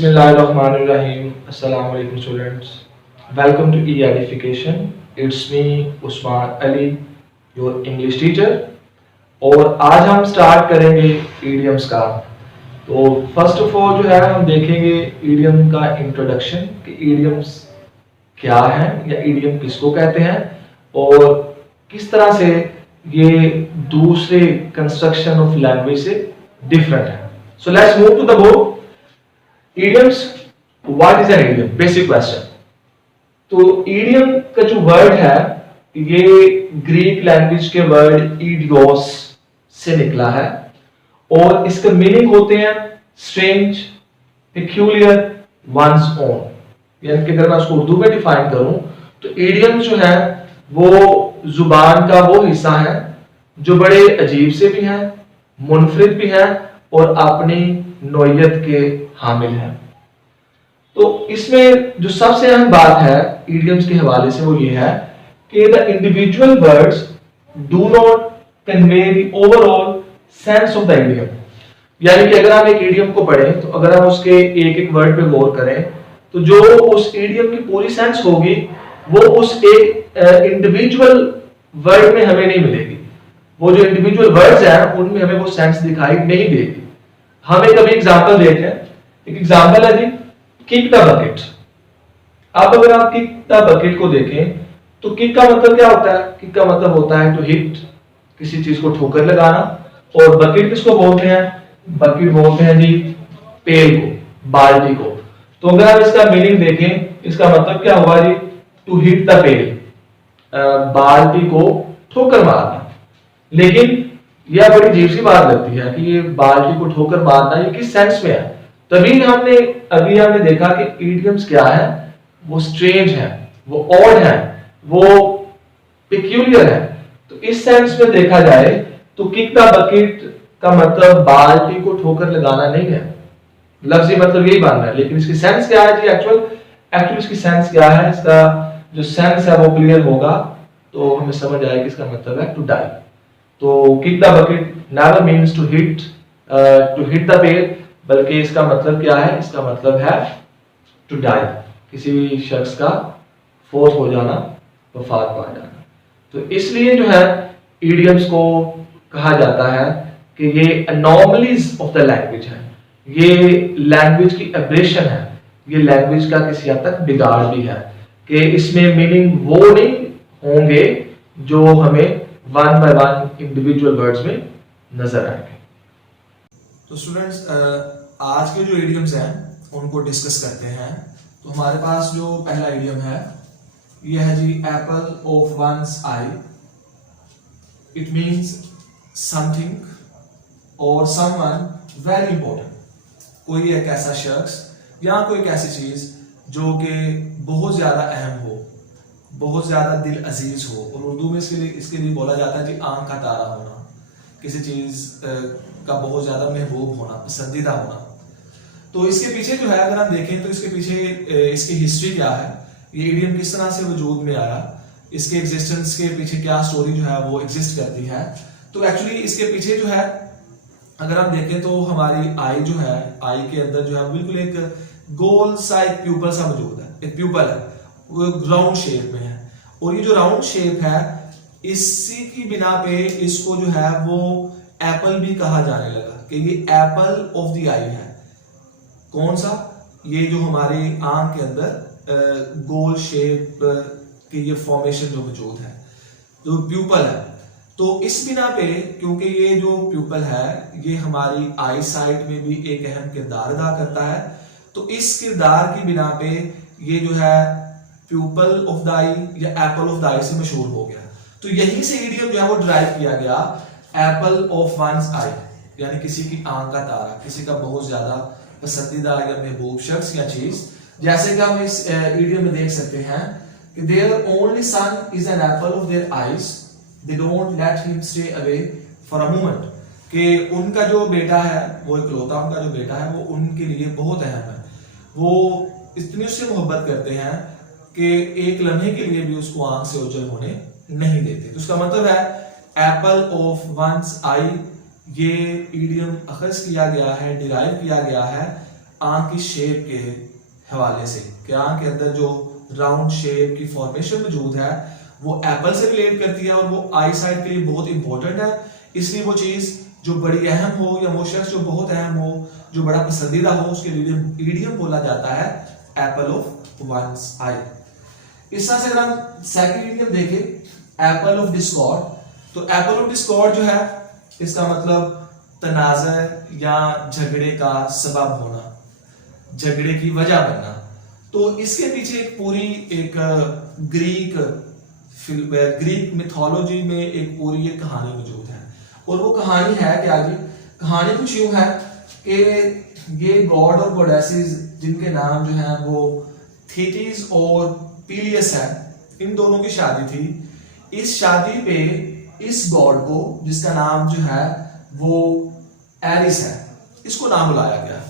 Bismillahirrahmanirrahim. Assalamu alaikum students. Welcome to E-Edification. It's me Usman Ali, your English teacher. और आज हम start करेंगे idioms का। तो फर्स्ट ऑफ ऑल जो है हम देखेंगे idiom का इंट्रोडक्शन कि idioms क्या है या idiom किसको कहते हैं और किस तरह से ये दूसरे कंस्ट्रक्शन ऑफ लैंग्वेज से डिफरेंट है। So let's move to the book. Idioms, what is an idiom? Basic question. तो idiom का जो वर्ड है ये ग्रीक लैंग्वेज के वर्ड ईडियोस से निकला है और इसका मीनिंग होते हैं स्ट्रेंज, पेक्यूलियर, वंस ओन। यानी कि अगर मैं उसको उर्दू में डिफाइन करूं तो idiom जो है वो जुबान का वो हिस्सा है जो बड़े अजीब से भी है, मुनफरिद भी है और अपनी नोयत के हामिल है। तो इसमें जो सबसे अहम बात है idioms के हवाले से वो ये है कि the individual words do not convey the overall sense of the idiom। यानी कि अगर हम एक idiom को पढ़ें तो अगर हम उसके एक एक वर्ड पे गौर करें तो जो उस idiom की पूरी सेंस होगी वो उस एक इंडिविजुअल वर्ड में हमें नहीं मिलेगी। वो जो इंडिविजुअल वर्ड्स हैं उनमें हमें वो सेंस दिखाई नहीं देगी। हम एक अभी एग्जांपल देखते हैं। एक एग्जांपल है जी किक द बकेट। अब अगर आप किक द बकेट को देखें तो किक का मतलब क्या होता है? किक का मतलब होता है टू हिट, किसी चीज को ठोकर लगाना। और बकेट किसको बोलते हैं? बकेट बोलते हैं जी पेल को, बाल्टी को। तो अगर आप इसका मीनिंग देखें इसका मतलब क्या हुआ जी? टू हिट द पेल, बाल्टी को ठोकर मारना। लेकिन यह बड़ी अजीब सी बात लगती है कि ये बाल्टी को ठोकर मारना ये किस सेंस में है? तभी हमने देखा कि idioms क्या है? वो स्ट्रेंज है, वो ऑड है, वो पेक्यूलियर है। तो इस सेंस में देखा जाए तो किक द बकेट का मतलब बाल्टी को ठोकर लगाना नहीं है, लफ्जी मतलब यही बन रहा है। लेकिन इसकी सेंस क्या है जी? एक्चुअल इसकी सेंस क्या है? इसका जो सेंस है वो क्लियर होगा तो हमें समझ आएगा कि इसका मतलब है टू डाई। तो kick the bucket never means to hit the pail, बल्कि इसका मतलब क्या है? इसका मतलब है टू डाई, किसी भी शख्स का फोत हो जाना, वफात पा जाना। तो इसलिए जो है idioms को कहा जाता है कि ये एनॉमलीज ऑफ द लैंग्वेज है, ये लैंग्वेज की एब्रेशन है, ये लैंग्वेज का किसी हद तक बिगाड़ भी है कि इसमें मीनिंग वो नहीं होंगे जो हमें one by one individual words में नजर आएंगे। तो स्टूडेंट्स आज के जो idioms हैं उनको डिस्कस करते हैं। तो हमारे पास जो पहला idiom है ये है जी apple of one's eye. It means something और समवन वेरी इंपॉर्टेंट। कोई एक ऐसा शख्स या कोई एक ऐसी चीज जो कि बहुत ज्यादा अहम हो, बहुत ज्यादा दिल अजीज हो। और उर्दू में इसके लिए बोला जाता है जी आंख का तारा होना, किसी चीज का बहुत ज्यादा महबूब होना, पसंदीदा होना। तो इसके पीछे जो है अगर हम देखें तो इसके पीछे इसकी हिस्ट्री क्या है, ये idiom किस तरह से वजूद में आया, इसके एग्जिस्टेंस के पीछे क्या स्टोरी जो है वो एग्जिस्ट करती है। तो एक्चुअली इसके पीछे जो है अगर हम देखें तो हमारी आई जो है, आई के अंदर जो है बिल्कुल एक गोल सा एक प्यूपल सा मौजूद है। एक प्यूपल है वो राउंड शेप में है और ये जो राउंड शेप है इसी की बिना पे इसको जो है वो एप्पल भी कहा जाने लगा कि ये एप्पल ऑफ द आई है। कौन सा? ये जो हमारी आंख के अंदर गोल शेप की ये फॉर्मेशन जो मौजूद है, जो प्यूपल है। तो इस बिना पे क्योंकि ये जो प्यूपल है ये हमारी आई साइट में भी एक अहम किरदार अदा करता है, तो इस किरदार की बिना पे ये जो है प्यूपल ऑफ द आई या एप्पल ऑफ द आई से मशहूर हो गया। तो यहीं से idiom जो है वो डिराइव किया गया एप्पल ऑफ वंस आई, यानी किसी की आंख का तारा, किसी का बहुत ज्यादा पसंदीदा या महबूब शख्स या चीज। जैसे कि हम इस idiom में देख सकते हैं कि their only son is an apple of their eyes, they don't let him stay away for a moment। कि उनका जो बेटा है वो इकलौता उनका जो बेटा है वो उनके लिए बहुत अहम है। वो इतनी उससे मोहब्बत करते हैं कि एक लम्हे के लिए भी उसको आंख से ओझल होने नहीं देते। तो उसका मतलब है एप्पल ऑफ वंस आई, ये idiom अखज़ किया गया है, डिराइव किया गया है आंख की शेप के हवाले से कि आंख के अंदर जो राउंड शेप की फॉर्मेशन मौजूद है वो एप्पल से रिलेट करती है और वो आई साइट के लिए बहुत इंपॉर्टेंट है। इसलिए वो चीज जो बड़ी अहम हो या वो शख्स जो बहुत अहम हो, जो बड़ा पसंदीदा हो, उसके लिए ईडियम बोला जाता है एप्पल ऑफ वंस आई। इस तरह से अगर हम सेकंड ईडियम देखें एप्पल ऑफ डिस्कॉर्ड, तो एप्पल ऑफ डिस्कॉर्ड जो है इसका मतलब तनाज़ या झगड़े का सबब होना, झगड़े की वजह बनना। तो इसके पीछे एक पूरी एक ग्रीक मिथोलॉजी में एक पूरी एक कहानी मौजूद है और वो कहानी है कि आगे कहानी कुछ यूं है कि ये गॉड और गॉडेसेस जिनके नाम जो है वो थीटिस और पीलियस है, इन दोनों की शादी थी। इस शादी पे इस गॉड को जिसका नाम जो है वो एरिस है, इसको नाम बुलाया गया।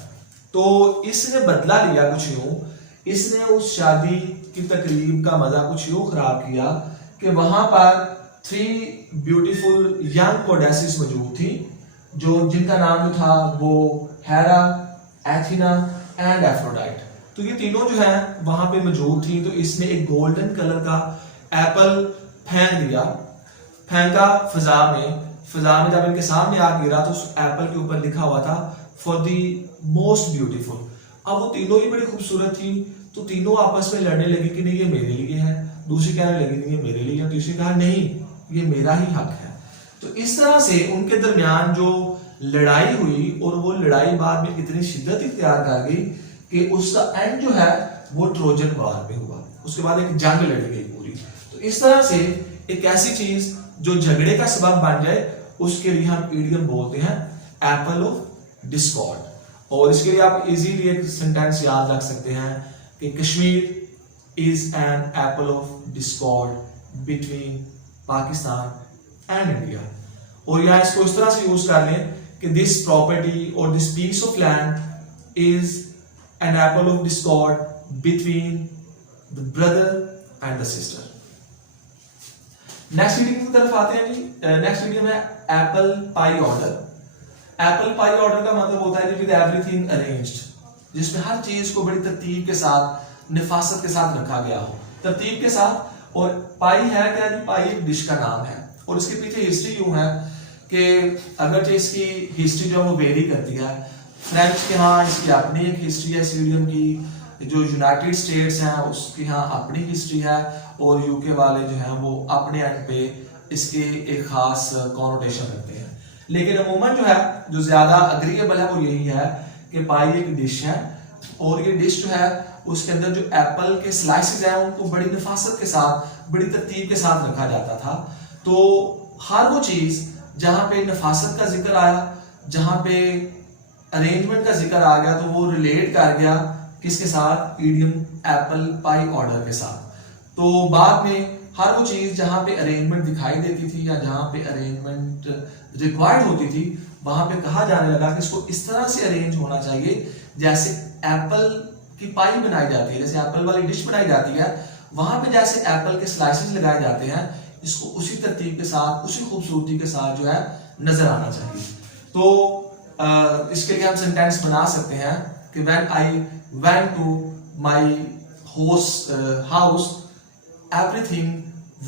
तो इसने बदला लिया कुछ यूं, इसने उस शादी की तकरीब का मजा कुछ यूं खराब किया कि वहां पर 3 ब्यूटीफुल यंग गॉडेसेस मौजूद थी जो जिनका नाम जो था वो हेरा, एथेना एंड एफ्रोडाइट। तो ये तीनों जो है वहां पे मौजूद थी। तो इसने एक गोल्डन कलर का एप्पल फेंक दिया, फेंका फिजा में जब इनके सामने आ गिरा तो उस एप्पल के ऊपर लिखा हुआ था फॉर द मोस्ट ब्यूटीफुल। अब वो तीनों ही बड़ी खूबसूरत थी, तो तीनों आपस में लड़ने लगी कि नहीं ये मेरे लिए है, दूसरी कहने लगी नहीं ये मेरे लिए है, तीसरी कहा नहीं ये मेरा ही हक है। तो इस तरह से उनके दरमियान जो लड़ाई हुई और वो लड़ाई बाद में इतनी शिद्दत इख्तियार कर गई कि उसका एंड जो है वो ट्रोजन वार में हुआ। उसके बाद एक जंग लड़ी गई पूरी। तो इस तरह से एक ऐसी चीज जो झगड़े का सबब बन जाए उसके लिए हम ईडियम बोलते हैं एप्पल ऑफ डिस्कॉर्ड। और इसके लिए आप इजीली एक सेंटेंस याद रख सकते हैं कि Kashmir is an apple of discord between Pakistan and India. और यहाँ इसको इस तरह से यूज कर लें कि दिस प्रॉपर्टी और this piece of land is an apple of discord between the brother and the sister. Next reading की तरफ आते हैं जी। नेक्स्ट रीडिंग है apple pie order. Apple pie order का मतलब होता है विद एवरीथिंग अरेंज्ड, जिसमें हर चीज को बड़ी तरतीब के साथ, निफासत के साथ रखा गया हो, तरतीब के साथ। और पाई है क्या जी? पाई एक डिश का नाम है और इसके पीछे हिस्ट्री यूं है कि अगरचे इसकी हिस्ट्री जो है वो वेरी करती है। फ्रेंच के यहाँ इसकी अपनी एक हिस्ट्री है सीरियम की, जो यूनाइटेड स्टेट्स हैं उसके यहाँ अपनी हिस्ट्री है और यूके वाले जो हैं वो अपने एंड पे इसके एक खास कॉनोटेशन रखते हैं। लेकिन अमूमन जो है जो ज्यादा अग्रीएबल है वो यही है कि पाई एक डिश है और ये डिश जो है उसके अंदर जो एप्पल के स्लाइसेस हैं उनको बड़ी नफासत के साथ, बड़ी तरतीब के साथ रखा जाता था। तो हर वो चीज जहां पे नफासत का जिक्र आया, जहां पे अरेंजमेंट का जिक्र आ गया, तो वो रिलेट कर गया किसके साथ? ईडियम एप्पल पाई ऑर्डर के साथ। तो बाद में हर वो चीज जहां पे अरेंजमेंट दिखाई देती थी या जहां पे अरेंजमेंट रिक्वायर्ड होती थी वहां पे कहा जाने लगा कि इसको इस तरह से अरेंज होना चाहिए जैसे एप्पल की पाई बनाई जाती है, जैसे एप्पल वाली डिश बनाई जाती है, वहां पे जैसे एप्पल के स्लाइसेस लगाए जाते हैं, इसको उसी तरतीब के साथ, उसी खूबसूरती के साथ जो है नजर आना चाहिए। तो इसके लिए हम सेंटेंस बना सकते हैं कि when I went to my host house everything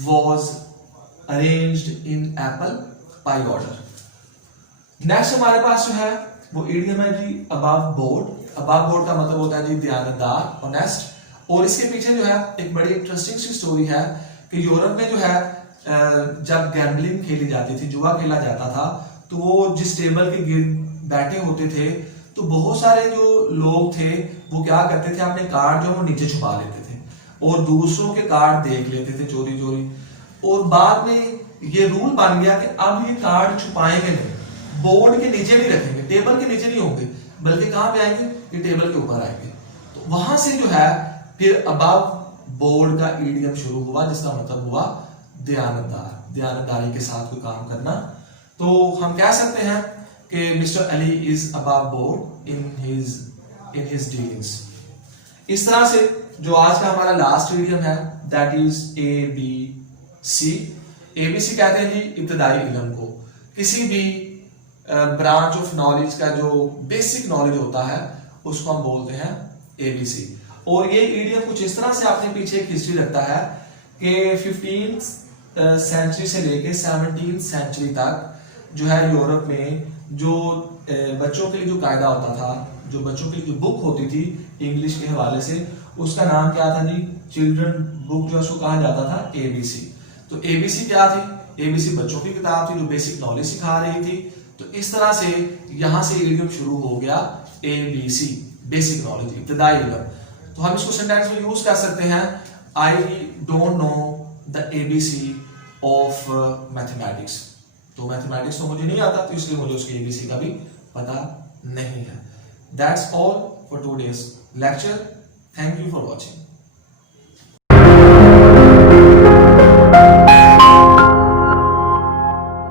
was arranged in apple pie order. Next हमारे पास जो है वो ईडियम है जी अबव बोर्ड। अबव बोर्ड का मतलब होता है जी दयानतदार, ऑनेस्ट। और इसके पीछे जो है एक बड़ी इंटरेस्टिंग सी स्टोरी है कि यूरोप में जो है जब गैम्बलिंग खेली जाती थी, जुआ खेला जाता था, तो वो जिस टेबल के गिर्द बैठे होते थे तो बहुत सारे जो लोग थे वो क्या करते थे, अपने कार्ड जो वो नीचे छुपा लेते थे और दूसरों के कार्ड देख लेते थे चोरी चोरी। और बाद में ये रूल बन गया कि अब ये कार्ड छुपाएंगे नहीं, बोर्ड के नीचे नहीं रखेंगे, टेबल के नीचे नहीं होंगे, बल्कि कहां पे आएंगे? ये टेबल के ऊपर आएंगे। तो वहां से जो है फिर अबव बोर्ड का ईडियम शुरू हुआ जिसका मतलब हुआ दयानतदार, दयानतदारी के साथ कोई काम करना। तो हम कह सकते हैं कि mister Ali is above board in his dealings. इस तरह से जो आज का हमारा लास्ट ईडियम है दैट इज ABC। ABC कहते हैं जी इब्तदाई इल्म को, किसी भी ब्रांच ऑफ नॉलेज का जो बेसिक नॉलेज होता है उसको हम बोलते हैं ABC। और ये ईडियम कुछ इस तरह से अपने पीछे एक हिस्ट्री रखता है कि 15th सेंचुरी से लेके 17th सेंचुरी तक जो है यूरोप में जो बच्चों के लिए जो कायदा होता था, जो बच्चों के लिए जो बुक होती थी इंग्लिश के हवाले से, उसका नाम क्या था जी? चिल्ड्रन बुक, जो उसको कहा जाता था ABC। तो ABC क्या थी? ABC बच्चों की किताब थी जो बेसिक नॉलेज सिखा रही थी। तो इस तरह से यहाँ से ईडियम शुरू हो गया ABC, बेसिक नॉलेज, इब्तदाई इल्म। तो हम इसको सेंटेंस में यूज कर सकते हैं, I don't know the ABC of mathematics. तो मैथमेटिक्स तो मुझे नहीं आता, तो इसलिए मुझे उसकी ABC का भी पता नहीं है। That's all for today's lecture. Thank you for watching.